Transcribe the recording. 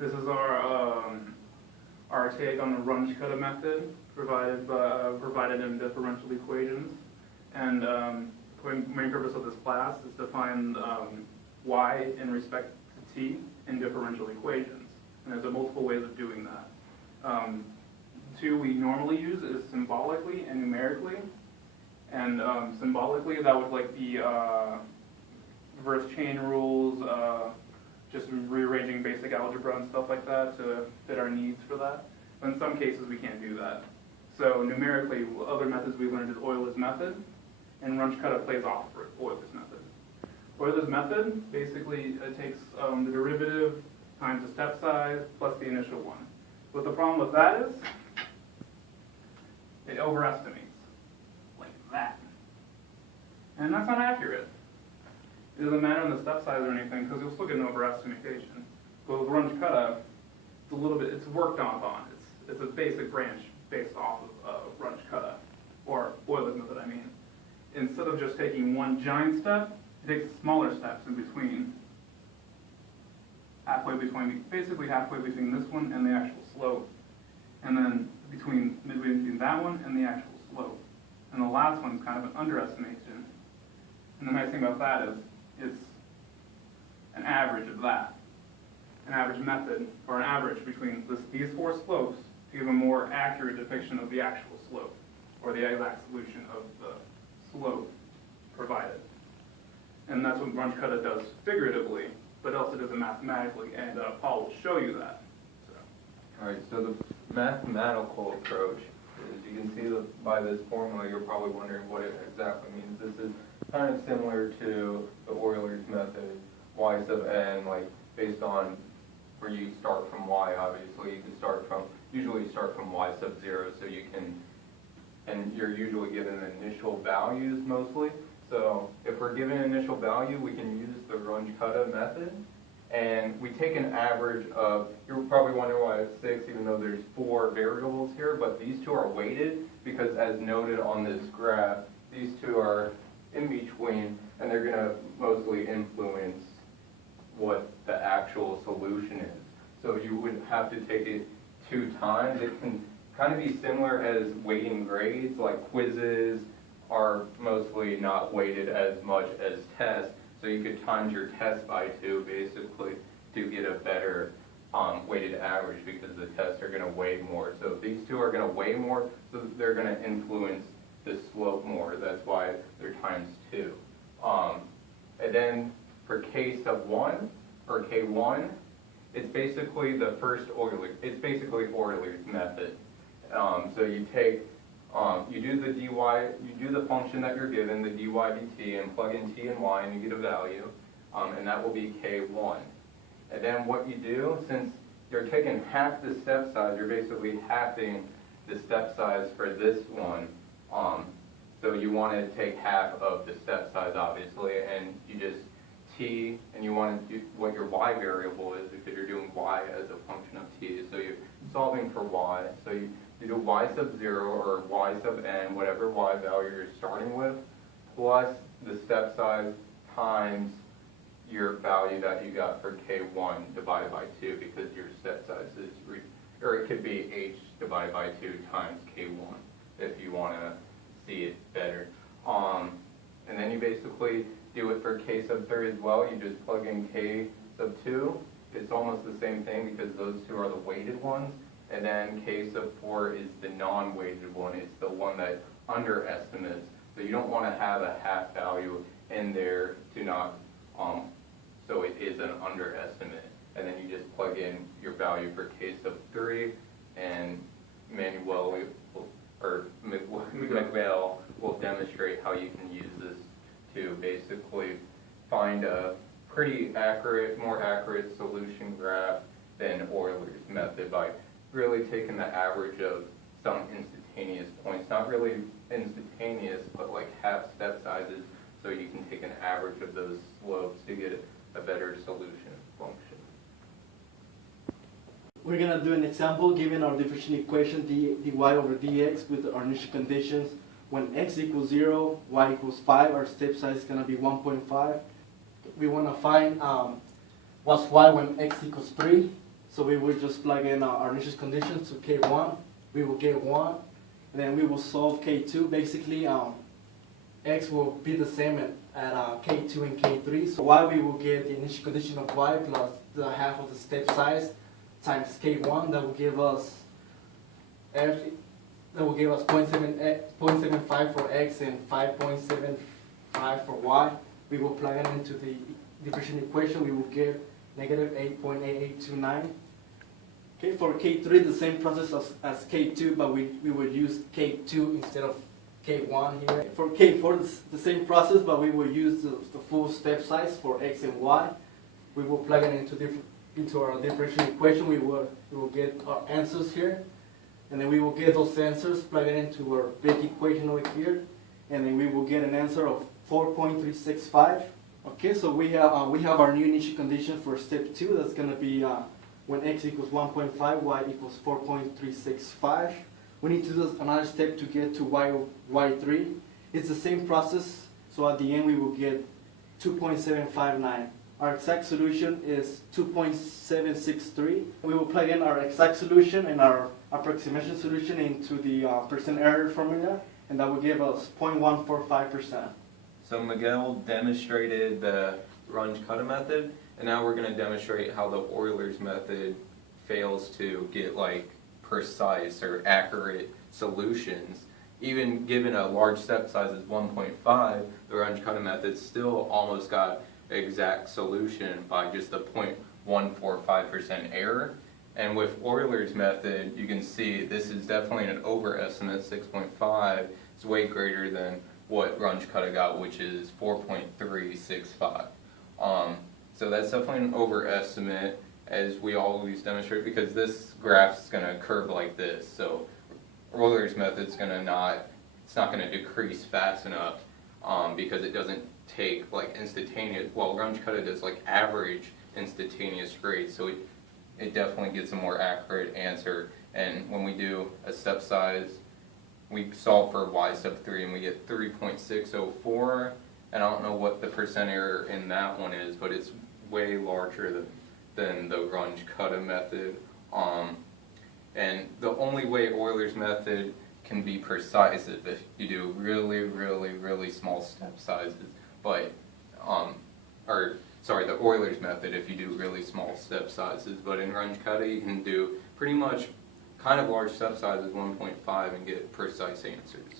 This is our take on the Runge-Kutta Method provided in differential equations. And the main purpose of this class is to find y in respect to t in differential equations. And there's multiple ways of doing that. Two we normally use is symbolically and numerically. And symbolically, that would be reverse chain rules, just rearranging basic algebra and stuff like that to fit our needs for that. But in some cases, we can't do that. So numerically, other methods we learned is Euler's method, and Runge-Kutta plays off for Euler's method. Euler's method basically takes the derivative times the step size plus the initial one. But the problem with that is it overestimates, like that. And that's not accurate. It doesn't matter on the step size or anything, because you'll still get an overestimation. But with Runge-Kutta, it's a little bit, it's worked on. It's a basic branch based off of Runge-Kutta, or Euler's method, I mean. Instead of just taking one giant step, it takes smaller steps in between. Basically halfway between this one and the actual slope. And then midway between that one and the actual slope. And the last one's kind of an underestimation. And the nice thing about that is it's an average of that. An average method, or an average between these four slopes to give a more accurate depiction of the actual slope, or the exact solution of the slope provided. And that's what Runge-Kutta does figuratively, but also does it mathematically, and Paul will show you that. All right, so the mathematical approach is, you can see by this formula, you're probably wondering what it exactly means. This is kind of similar to the Euler's method, y sub n, based on where you start from y, obviously. You can usually start from y sub 0, so you can, and you're usually given initial values mostly. So if we're given an initial value, we can use the Runge-Kutta method. And we take an average of, you're probably wondering why it's 6, even though there's 4 variables here, but these two are weighted because, as noted on this graph, these two are in between, and they're going to mostly influence what the actual solution is. So you would have to take it 2 times. It can kind of be similar as weighting grades, like quizzes are mostly not weighted as much as tests. So you could times your test by 2, basically, to get a better weighted average, because the tests are going to weigh more. So these two are going to weigh more, so they're going to influence the slope more. That's why they're times 2. And then for k sub 1, or k1, it's basically the first Euler. It's basically Euler's method. So you take, you do the dy, you do the function that you're given, the dy dt, and plug in t and y, and you get a value, and that will be k1. And then what you do, since you're taking half the step size, you're basically halving the step size for this one. So you want to take half of the step size, obviously, and you just t, and you want to do what your y variable is, because you're doing y as a function of t. So you're solving for y. So you do y sub 0 or y sub n, whatever y value you're starting with, plus the step size times your value that you got for k1 divided by 2, because your step size is, or it could be h divided by 2 times k1 if you want to see it better. And then you basically do it for k sub 3 as well. You just plug in k sub 2. It's almost the same thing, because those two are the weighted ones. And then k sub 4 is the non-weighted one. It's the one that underestimates. So you don't want to have a half value in there to not, so it is an underestimate. And then you just plug in your value for k sub 3, and Miguel will demonstrate how you can use this to basically find a pretty accurate, more accurate solution graph than Euler's method, by really taking the average of some instantaneous points. Not really instantaneous, but like half step sizes, so you can take an average of those slopes to get a better solution function. We're going to do an example given our differential equation dy over dx with our initial conditions. When x equals 0, y equals 5, our step size is going to be 1.5. We want to find what's y when x equals 3. So we will just plug in our initial conditions to K1. We will get 1. And then we will solve K2. Basically, X will be the same at K2 and K3. So Y we will get the initial condition of Y plus the half of the step size times K1. That will give us 0.75 for X and 5.75 for Y. We will plug it into the differential equation. We will get negative 8.8829. Okay, for K3, the same process as K2, but we will use K2 instead of K1 here. For K4, it's the same process, but we will use the full step size for X and Y. We will plug it into our differential equation. We will get our answers here. And then we will get those answers, plug it into our big equation over here. And then we will get an answer of 4.365. Okay, so we have our new initial condition for step 2. That's going to be when X equals 1.5, Y equals 4.365. We need to do another step to get to Y3. It's the same process, so at the end we will get 2.759. Our exact solution is 2.763. We will plug in our exact solution and our approximation solution into the percent error formula, and that will give us 0.145%. So Miguel demonstrated the Runge-Kutta method, and now we're going to demonstrate how the Euler's method fails to get like precise or accurate solutions. Even given a large step size as 1.5, the Runge-Kutta method still almost got an exact solution by just a 0.145% error. And with Euler's method, you can see this is definitely an overestimate. 6.5 is way greater than what Runge-Kutta got, which is 4.365. So that's definitely an overestimate, as we always demonstrate, because this graph is going to curve like this. So Euler's method is going to it's not going to decrease fast enough because it doesn't take like instantaneous. Well, Runge-Kutta does like average instantaneous grades, so it definitely gets a more accurate answer. And when we do a step size, we solve for Y sub 3 and we get 3.604. And I don't know what the percent error in that one is, but it's way larger than the Runge-Kutta method. And the only way Euler's method can be precise is if you do really, really, really small step sizes. But, the Euler's method if you do really small step sizes. But in Runge-Kutta you can do pretty much kind of large step sizes, 1.5, and get precise answers.